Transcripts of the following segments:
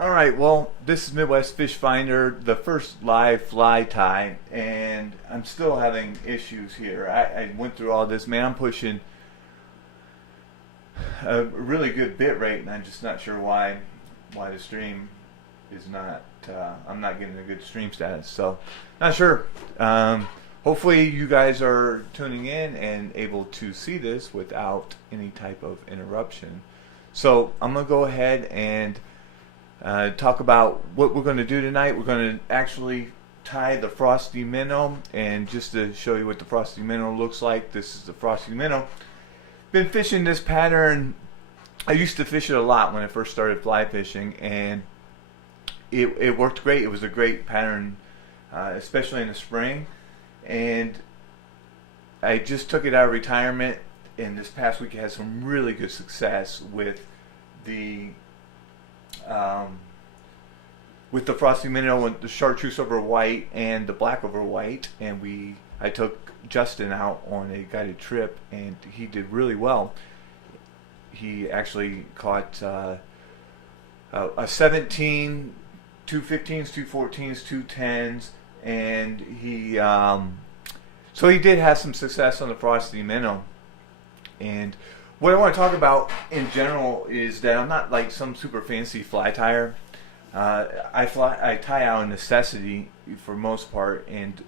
All right, well, this is Midwest Fish Finder, the first live fly tie, and I'm still having issues here. I went through all this, man. I'm pushing a really good bit rate, and I'm just not sure why the stream is not. I'm not getting a good stream status, so not sure. Hopefully, you guys are tuning in and able to see this without any type of interruption. So I'm gonna go ahead and talk about what we're going to do tonight. We're going to actually tie the frosty minnow, and just to show you what the frosty minnow looks like, this is the frosty minnow. Been fishing this pattern. I used to fish it a lot when I first started fly fishing, and it worked great. It was a great pattern, especially in the spring. And I just took it out of retirement, and this past week I had some really good success the um, with the frosty minnow and the chartreuse over white and the black over white. And I took Justin out on a guided trip, and he did really well. He actually caught a 17, two 15s, two 14s, two 10s, and so he did have some success on the frosty minnow. And what I want to talk about in general is that I'm not like some super fancy fly tyer. I tie out of necessity for most part, and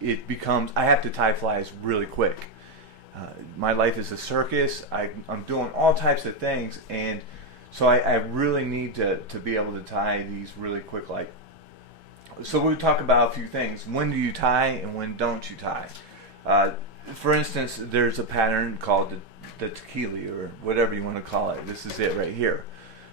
it becomes I have to tie flies really quick. My life is a circus. I'm doing all types of things, and so I really need to be able to tie these really quick. So we'll talk about a few things. When do you tie and when don't you tie? For instance, there's a pattern called the tequila, or whatever you want to call it. This is it right here.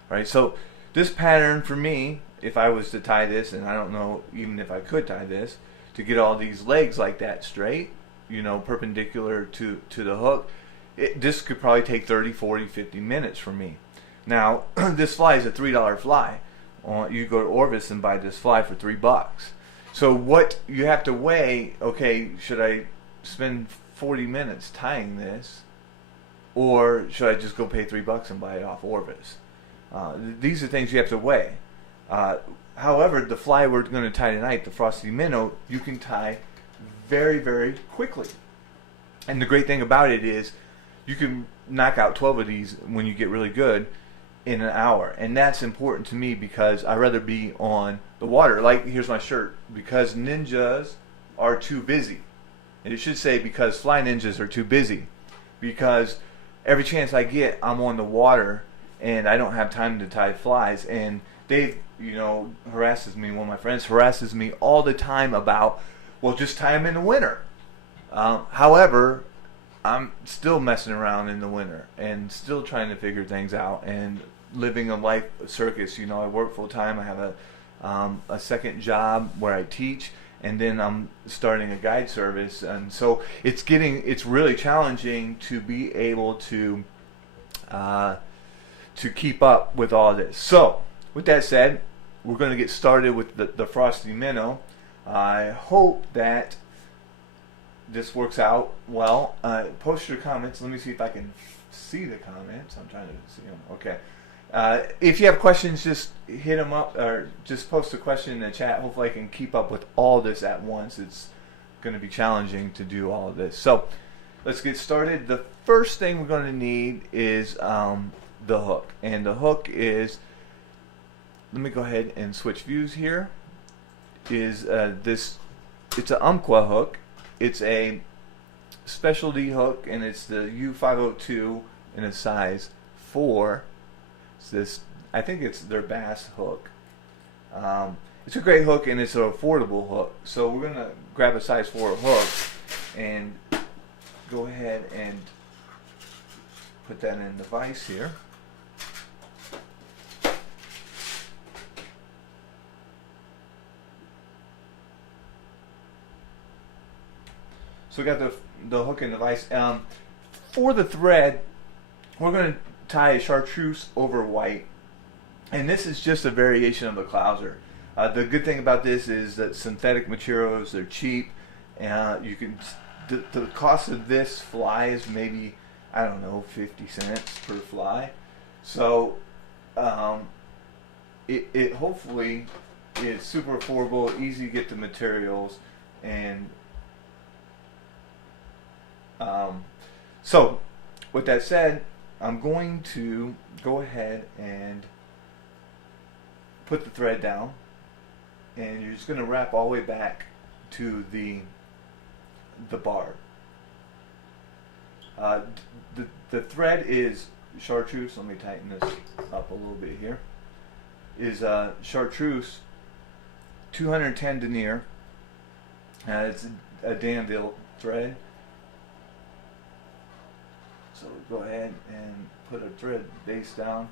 Right? So this pattern for me, if I was to tie this, and I don't know even if I could tie this, to get all these legs like that straight, perpendicular to the hook, this could probably take 30, 40, 50 minutes for me. Now, this fly is a $3 fly. You go to Orvis and buy this fly for $3. So what you have to weigh, okay, should I spend 40 minutes tying this, or should I just go pay $3 and buy it off Orvis? These are things you have to weigh. However, the fly we're going to tie tonight, the frosty minnow, you can tie very, very quickly. And the great thing about it is you can knock out 12 of these when you get really good in an hour. And that's important to me because I'd rather be on the water. Like, here's my shirt. Because ninjas are too busy. And it should say because fly ninjas are too busy. Because every chance I get, I'm on the water and I don't have time to tie flies. And Dave, harasses me, one of my friends harasses me all the time about, well, just tie them in the winter. However, I'm still messing around in the winter and still trying to figure things out and living a life circus. I work full time. I have a second job where I teach, and then I'm starting a guide service, and so it's really challenging to be able to keep up with all this. So, with that said, we're going to get started with the frosty minnow. I hope that this works out well. Post your comments. Let me see if I can see the comments. I'm trying to see them. Okay. If you have questions, just hit them up, or just post a question in the chat. Hopefully I can keep up with all this at once. It's going to be challenging to do all of this. So let's get started. The first thing we're going to need is the hook. And the hook is, let me go ahead and switch views here, is it's an Umpqua hook. It's a specialty hook, and it's the U502 in a size 4. I think it's their bass hook. It's a great hook, and it's an affordable hook. So we're gonna grab a size 4 hook and go ahead and put that in the vise here. So we got the hook in the vise. For the thread, we're going to tie a chartreuse over white, and this is just a variation of the Clouser. The good thing about this is that synthetic materials, they're cheap. The cost of this fly is maybe, I don't know, 50 cents per fly. So it hopefully is super affordable, easy to get the materials, and so with that said, I'm going to go ahead and put the thread down, and you're just going to wrap all the way back to the bar. The thread is chartreuse. Let me tighten this up a little bit here. Is chartreuse 210 denier. It's a Danville thread. So go ahead and put a thread base down.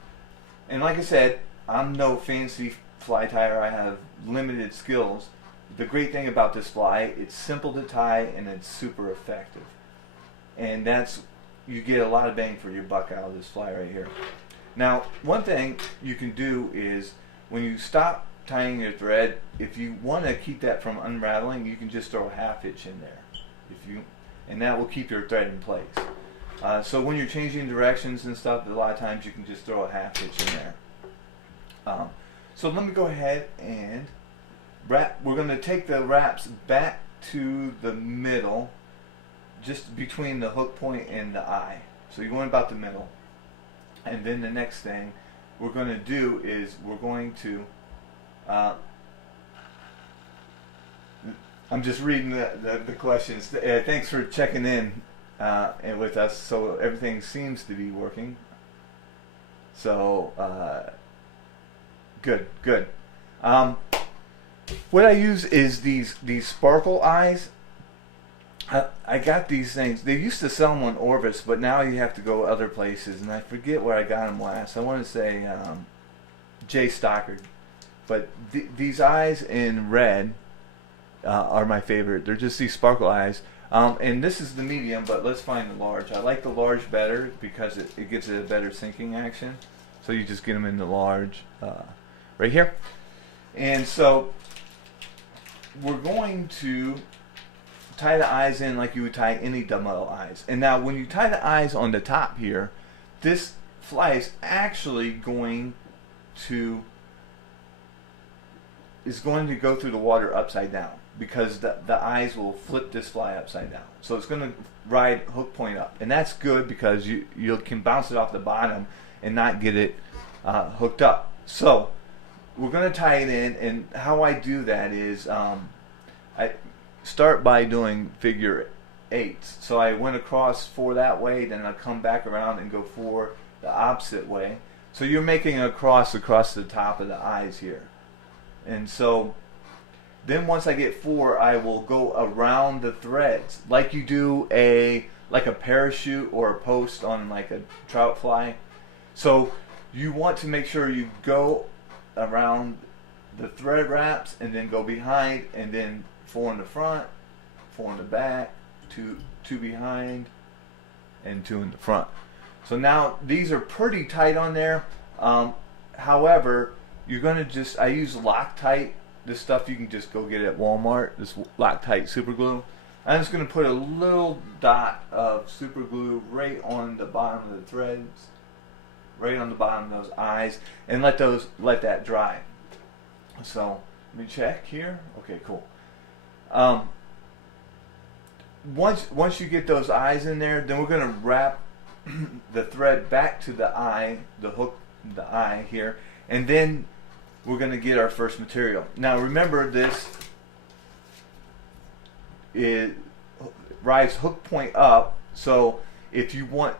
And like I said, I'm no fancy fly tyer. I have limited skills. The great thing about this fly, it's simple to tie and it's super effective. And that's, you get a lot of bang for your buck out of this fly right here. Now, one thing you can do is when you stop tying your thread, if you want to keep that from unraveling, you can just throw a half hitch in there. And that will keep your thread in place. So when you're changing directions and stuff, a lot of times you can just throw a half hitch in there. So let me go ahead and wrap. We're going to take the wraps back to the middle, just between the hook point and the eye. So you're going about the middle. And then the next thing we're going to do is we're going to I'm just reading the questions. Thanks for checking in and with us. So everything seems to be working. So good. What I use is these sparkle eyes. I got these things. They used to sell them on Orvis, but now you have to go other places, and I forget where I got them last. I want to say Jay Stockard. But these eyes in red are my favorite. They're just these sparkle eyes. And this is the medium, but let's find the large. I like the large better because it gives it a better sinking action. So you just get them in the large right here. And so we're going to tie the eyes in like you would tie any double eyes. And now when you tie the eyes on the top here, this fly is actually going to go through the water upside down, because the eyes will flip this fly upside down. So it's going to ride hook point up, and that's good because you can bounce it off the bottom and not get it hooked up. So we're going to tie it in, and how I do that is I start by doing figure eights. So I went across 4 that way, then I come back around and go 4 the opposite way. So you're making a cross across the top of the eyes here. And so then once I get 4, I will go around the threads like you do like a parachute or a post on like a trout fly. So you want to make sure you go around the thread wraps and then go behind, and then 4 in the front, 4 in the back, 2 behind, and 2 in the front. So now these are pretty tight on there. However, you're going to I use Loctite. This stuff you can just go get at Walmart, this Loctite super glue. I'm just going to put a little dot of super glue right on the bottom of the threads, right on the bottom of those eyes, and let that dry. So let me check here. Okay, cool. Once you get those eyes in there, then we're going to wrap the thread back to the eye, the hook, the eye here, and then we're going to get our first material. Now remember, this rides hook point up, so if you want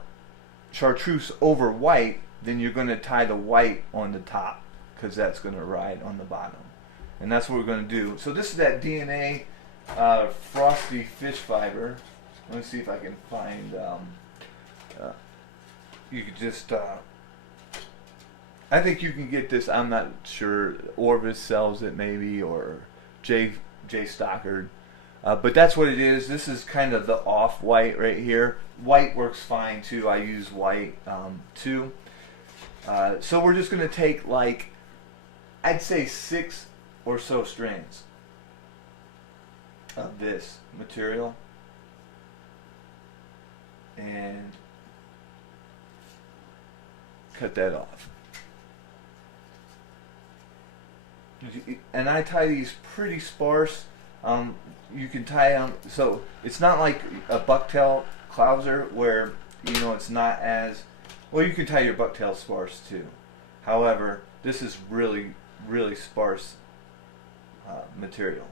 chartreuse over white, then you're going to tie the white on the top, because that's going to ride on the bottom. And that's what we're going to do. So this is that DNA frosty fish fiber. Let me see if I can find, you could just, I think you can get this, I'm not sure, Orvis sells it maybe, or Jay Stockard. But that's what it is. This is kind of the off-white right here. White works fine too. I use white too. So we're just going to take, like, I'd say 6 or so strands of this material and cut that off. And I tie these pretty sparse. You can tie them so it's not like a bucktail clouser where it's not as well. You can tie your bucktail sparse too. However, this is really really sparse material.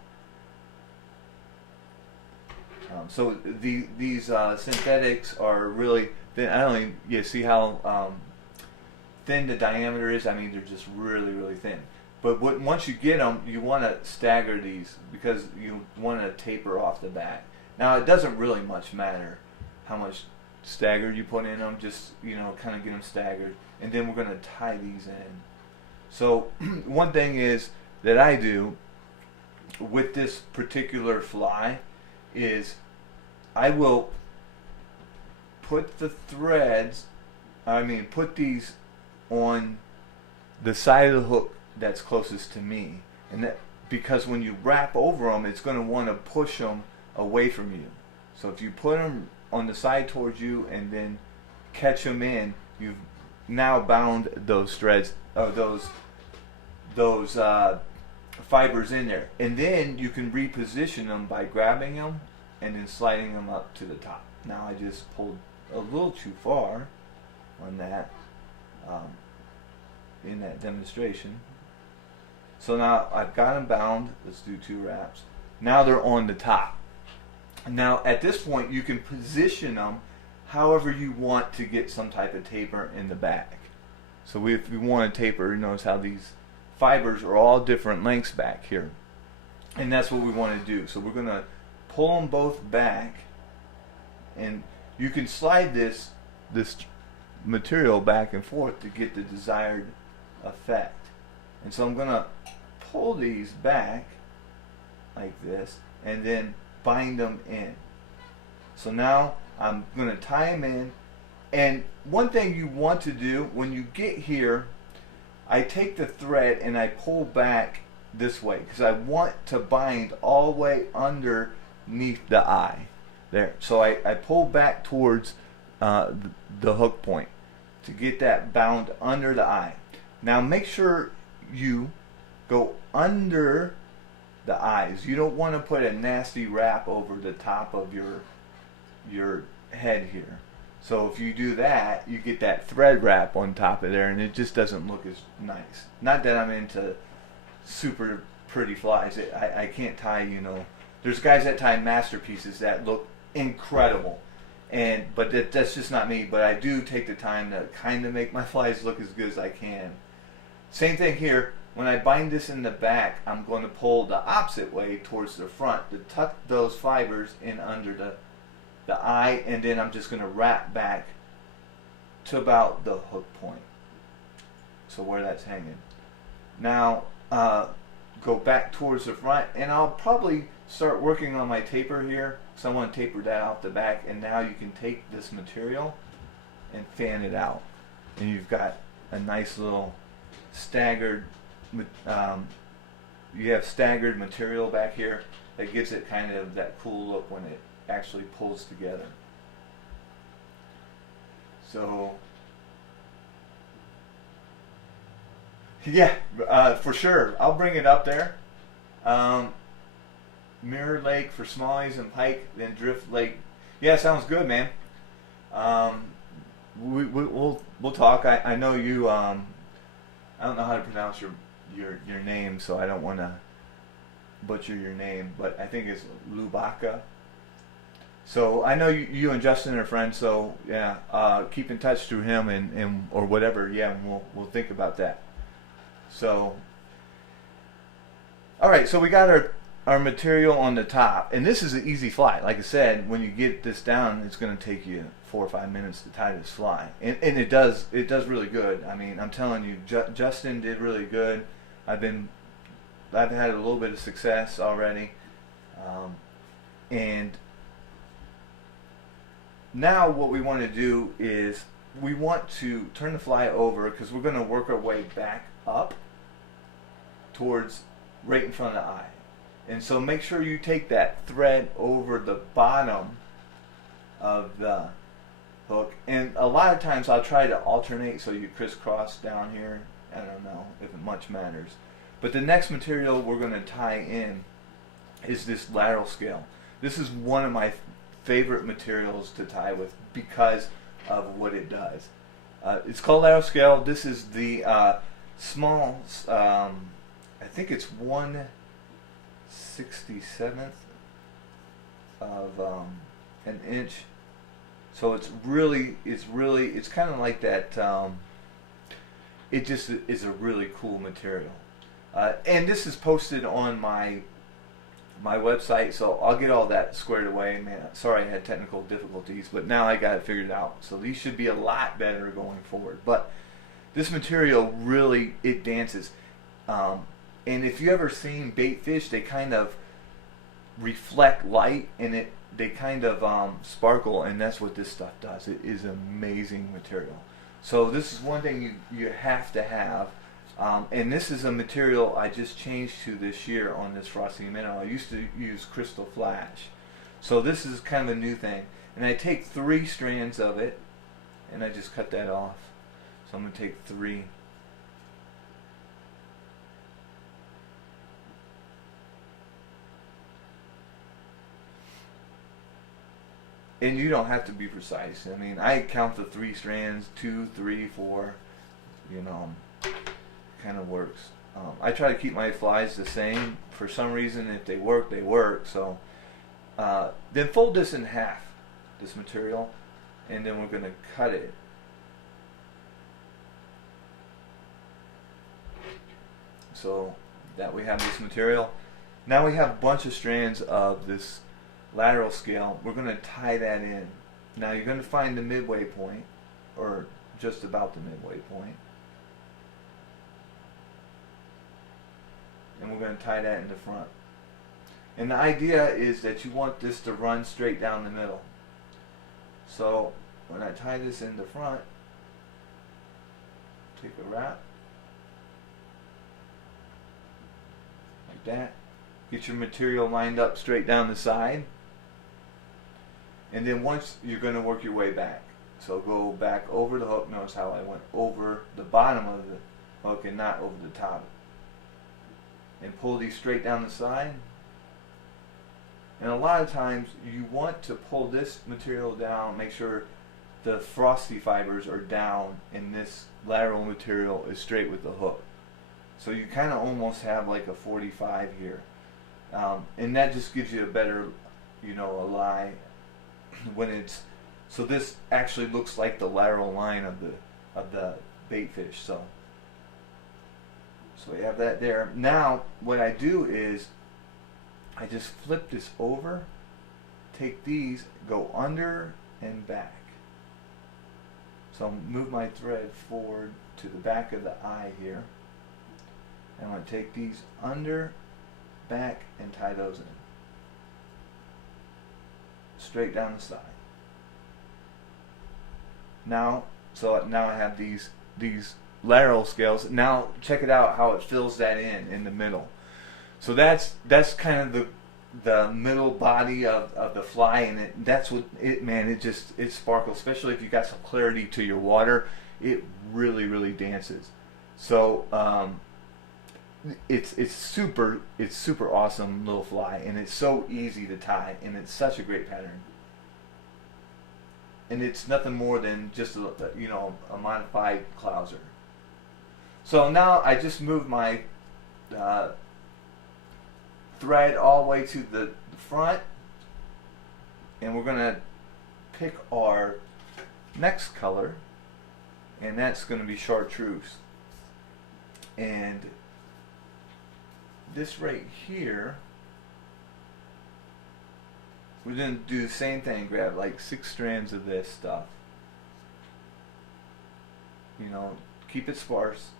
So these synthetics are really thin. I don't even, you see how thin the diameter is. I mean, they're just really really thin. But once you get them, you want to stagger these because you want to taper off the back. Now, it doesn't really much matter how much stagger you put in them. Just kind of get them staggered, and then we're going to tie these in. So one thing is that I do with this particular fly is I will put the threads. Put these on the side of the hook that's closest to me, and that because when you wrap over them, it's going to want to push them away from you. So if you put them on the side towards you and then catch them in, you've now bound those threads, those fibers in there, and then you can reposition them by grabbing them and then sliding them up to the top. Now I just pulled a little too far on that in that demonstration. So now I've got them bound. Let's do 2 wraps. Now they're on the top. Now at this point you can position them however you want to get some type of taper in the back. So if we want to taper, notice how these fibers are all different lengths back here. And that's what we want to do. So we're going to pull them both back, and you can slide this material back and forth to get the desired effect. And so I'm going to pull these back like this and then bind them in. So now I'm going to tie them in. And one thing you want to do when you get here, I take the thread and I pull back this way because I want to bind all the way underneath the eye there. So I pull back towards the hook point to get that bound under the eye. Now make sure you go under the eyes. You don't want to put a nasty wrap over the top of your head here. So if you do that, you get that thread wrap on top of there, and it just doesn't look as nice. Not that I'm into super pretty flies. I can't tie, there's guys that tie masterpieces that look incredible, but that's just not me. But I do take the time to kind of make my flies look as good as I can. Same thing here. When I bind this in the back, I'm going to pull the opposite way towards the front to tuck those fibers in under the eye, and then I'm just going to wrap back to about the hook point. So where that's hanging. Now go back towards the front, and I'll probably start working on my taper here. So I want to taper that off the back, and now you can take this material and fan it out, and you've got a nice little staggered you have staggered material back here that gives it kind of that cool look when it actually pulls together. So yeah, for sure I'll bring it up there. Mirror Lake for smallies and pike, then Drift Lake. Yeah, sounds good, man. We'll talk. I know you. I don't know how to pronounce your name, so I don't want to butcher your name, but I think it's Lubaka. So I know you and Justin are friends, so yeah, keep in touch through him and or whatever. Yeah, and we'll think about that. So, all right, so we got our material on the top, and this is an easy fly. Like I said, when you get this down, it's going to take you 4 or 5 minutes to tie this fly, and it does really good. I mean, I'm telling you, Justin did really good. I've had a little bit of success already, and now what we want to do is we want to turn the fly over because we're going to work our way back up towards right in front of the eye. And so make sure you take that thread over the bottom of the hook. And a lot of times I'll try to alternate so you crisscross down here. I don't know if it much matters. But the next material we're going to tie in is this lateral scale. This is one of my favorite materials to tie with because of what it does. It's called lateral scale. This is the small, I think it's 1/67th of an inch. So it's kind of like that. It just is a really cool material. And this is posted on my website, so I'll get all that squared away. Man, sorry I had technical difficulties, but now I got it figured out. So these should be a lot better going forward. But this material really, it dances. And if you ever seen bait fish, they kind of reflect light, and they kind of sparkle, and that's what this stuff does. It is amazing material. So this is one thing you have to have. And this is a material I just changed to this year on this frosty minnow. I used to use Crystal Flash. So this is kind of a new thing. And I take 3 strands of it, and I just cut that off. So I'm going to take 3. And you don't have to be precise. I mean, I count the 3 strands, 2, 3, 4, you know. Kind of works. I try to keep my flies the same. For some reason, if they work, they work. So then fold this in half, this material, and then we're going to cut it. So that we have this material. Now we have a bunch of strands of this lateral scale. We're going to tie that in. Now you're going to find the midway point, or just about the midway point. And we're going to tie that in the front. And the idea is that you want this to run straight down the middle. So when I tie this in the front, take a wrap like that. Get your material lined up straight down the side. And then once you're going to work your way back. So go back over the hook. Notice how I went over the bottom of the hook and not over the top. And pull these straight down the side. And a lot of times you want to pull this material down, make sure the frosty fibers are down and this lateral material is straight with the hook. So you kind of almost have like a 45 here. And that just gives you a better, a lie when it's, so this actually looks like the lateral line of the bait fish. So we have that there. Now what I do is I just flip this over, take these, go under and back. So I'll move my thread forward to the back of the eye here. And I'm going to take these under, back, and tie those in. Straight down the side. Now I have these lateral scales. Now check it out how it fills that in the middle. So that's kind of the middle body of the fly, and that's what it sparkles, especially if you got some clarity to your water. It really dances. So it's super awesome little fly, and it's so easy to tie, and it's such a great pattern. And it's nothing more than just a modified clouser. So now I just moved my thread all the way to the front, and we're going to pick our next color, and that's going to be chartreuse. And this right here, we're going to do the same thing, grab like 6 strands of this stuff. Keep it sparse.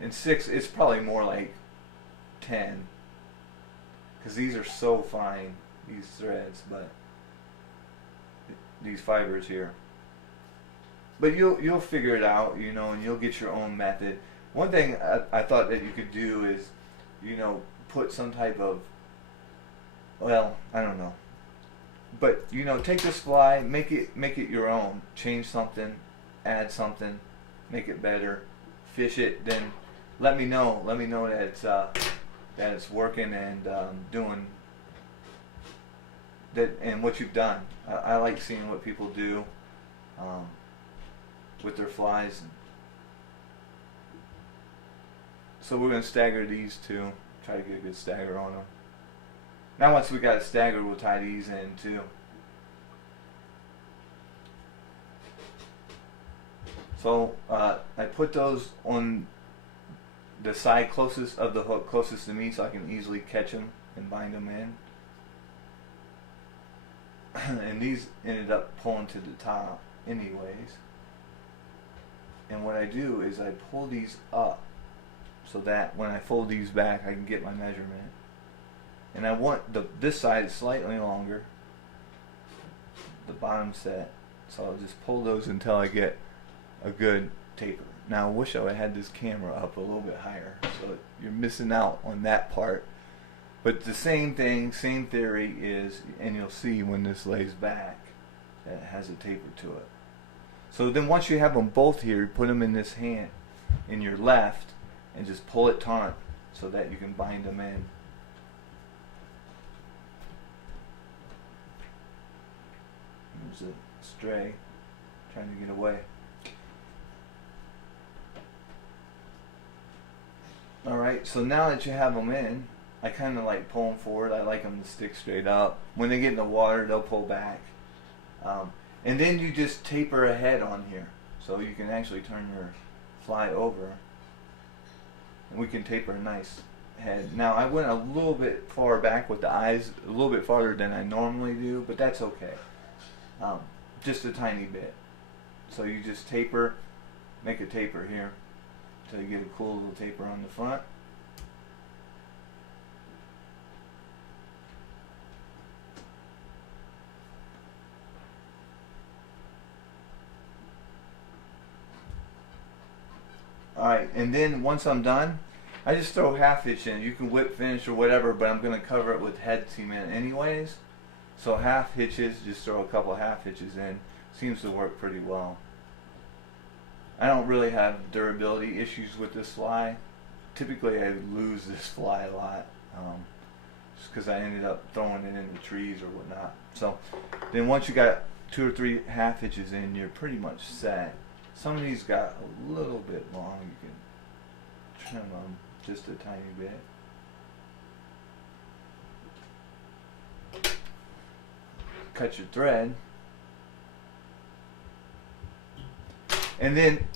And 6, it's probably more like 10. Because these are so fine, these threads, but these fibers here. But you'll figure it out, and you'll get your own method. One thing I thought that you could do is, put some type of, well, I don't know. But, take this fly, make it your own. Change something, add something, make it better, fish it, then let me know. Let me know that it's working and doing that and what you've done. I like seeing what people do with their flies. So we're going to stagger these two. Try to get a good stagger on them. Now once we got it staggered, we'll tie these in too. So I put those on the side closest of the hook, closest to me, so I can easily catch them and bind them in. And these ended up pulling to the top anyways. And what I do is I pull these up so that when I fold these back I can get my measurement. And I want this side slightly longer, the bottom set, so I'll just pull those until I get a good taper. Now I wish I would have had this camera up a little bit higher, so you're missing out on that part. But the same thing, same theory is, and you'll see when this lays back, that it has a taper to it. So then once you have them both here, put them in this hand, in your left, and just pull it taut so that you can bind them in. There's a stray trying to get away. Alright, so now that you have them in, I kind of like pull them forward. I like them to stick straight up. When they get in the water, they'll pull back. And then you just taper a head on here. So you can actually turn your fly over. And we can taper a nice head. Now I went a little bit far back with the eyes, a little bit farther than I normally do, but that's okay. Just a tiny bit. So you just taper, make a taper here until you get a cool little taper on the front. Alright, and then once I'm done, I just throw half hitch in. You can whip finish or whatever, but I'm going to cover it with head cement anyways. So half hitches, just throw a couple half hitches in. Seems to work pretty well. I don't really have durability issues with this fly. Typically I lose this fly a lot, just because I ended up throwing it into trees or whatnot. So then once you got 2 or 3 half hitches in, you're pretty much set. Some of these got a little bit long. You can trim them just a tiny bit. Cut your thread. And then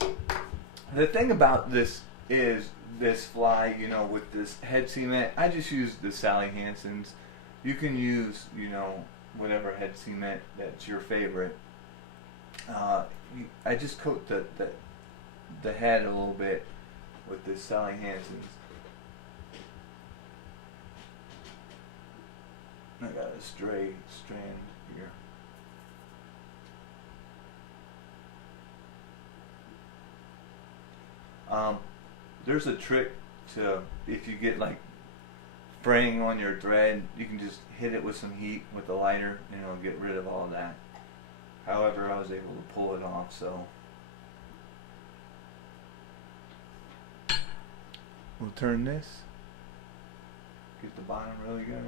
the thing about this is this fly, you know, with this head cement, I just use the Sally Hansen's. You can use, you know, whatever head cement that's your favorite. I just coat the head a little bit with this Sally Hansen's. I got a stray strand here. There's a trick to, if you get like fraying on your thread, you can just hit it with some heat with a lighter and it'll get rid of all of that. However, I was able to pull it off, so we'll turn this, get the bottom really good.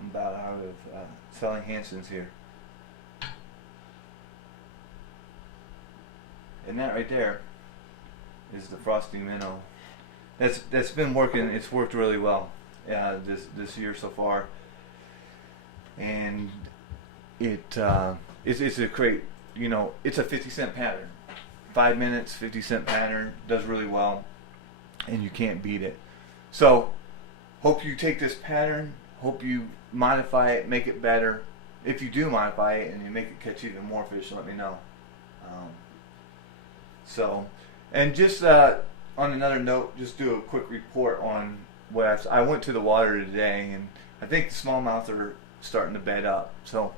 I'm about out of Sally Hansen's here. And that right there is the Frosty Minnow. That's been working. It's worked really well this year so far, and it's a great, you know, it's a 50-cent pattern. 5 minutes, 50-cent pattern, does really well, and you can't beat it. So hope you take this pattern. Hope you modify it, make it better. If you do modify it and you make it catch even more fish, let me know. So, and just on another note, just do a quick report on what I went to the water today, and I think the smallmouth are starting to bed up. So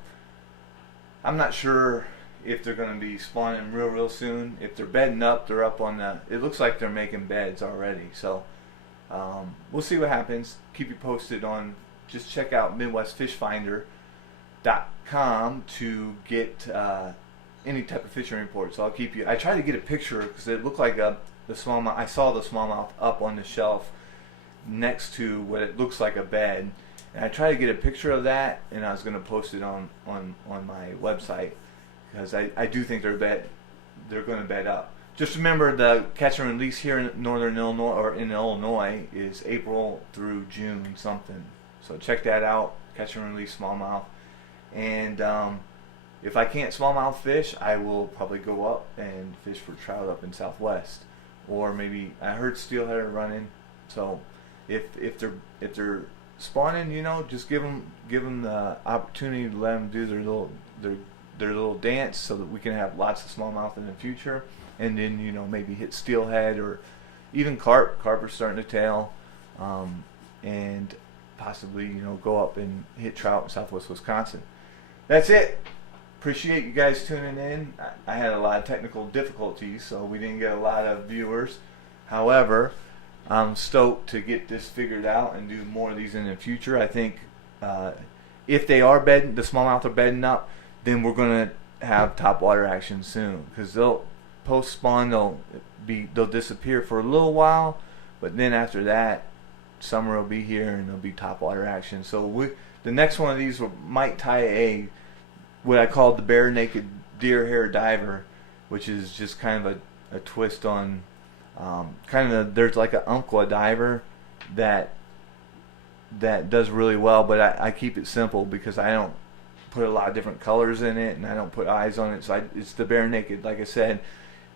I'm not sure if they're going to be spawning real soon. If they're bedding up, they're up on the, it looks like they're making beds already. So we'll see what happens. Keep you posted on, just check out MidwestFishFinder.com to get any type of fishing reports. So I'll keep you, I tried to get a picture because it looked like the smallmouth, I saw the smallmouth up on the shelf next to what it looks like a bed, and I tried to get a picture of that, and I was going to post it on my website, because I do think they're going to bed up. Just remember, the catch and release here in northern Illinois, or in Illinois, is April through June something. So check that out, catch and release smallmouth. And if I can't smallmouth fish, I will probably go up and fish for trout up in Southwest, or maybe I heard steelhead are running. So if they're spawning, you know, just give them the opportunity to let them do their little dance, so that we can have lots of smallmouth in the future. And then, you know, maybe hit steelhead or even carp. Carp are starting to tail, and possibly, you know, go up and hit trout in Southwest Wisconsin. That's it. Appreciate you guys tuning in. I had a lot of technical difficulties, so we didn't get a lot of viewers. However, I'm stoked to get this figured out and do more of these in the future. I think if they are bedding, the smallmouth are bedding up, then we're going to have topwater action soon, because they'll post spawn, they'll disappear for a little while, but then after that, summer will be here and there'll be topwater action. So the next one of these might tie what I call the bare naked deer hair diver, which is just kind of a twist on there's like an Umpqua diver that does really well, but I keep it simple because I don't put a lot of different colors in it, and I don't put eyes on it. So it's the bare naked, like I said,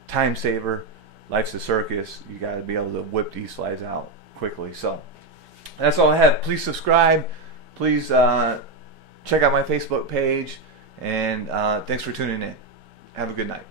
time saver. Life's a circus. You got to be able to whip these flies out quickly. So that's all I have. Please subscribe. Please check out my Facebook page, and thanks for tuning in. Have a good night.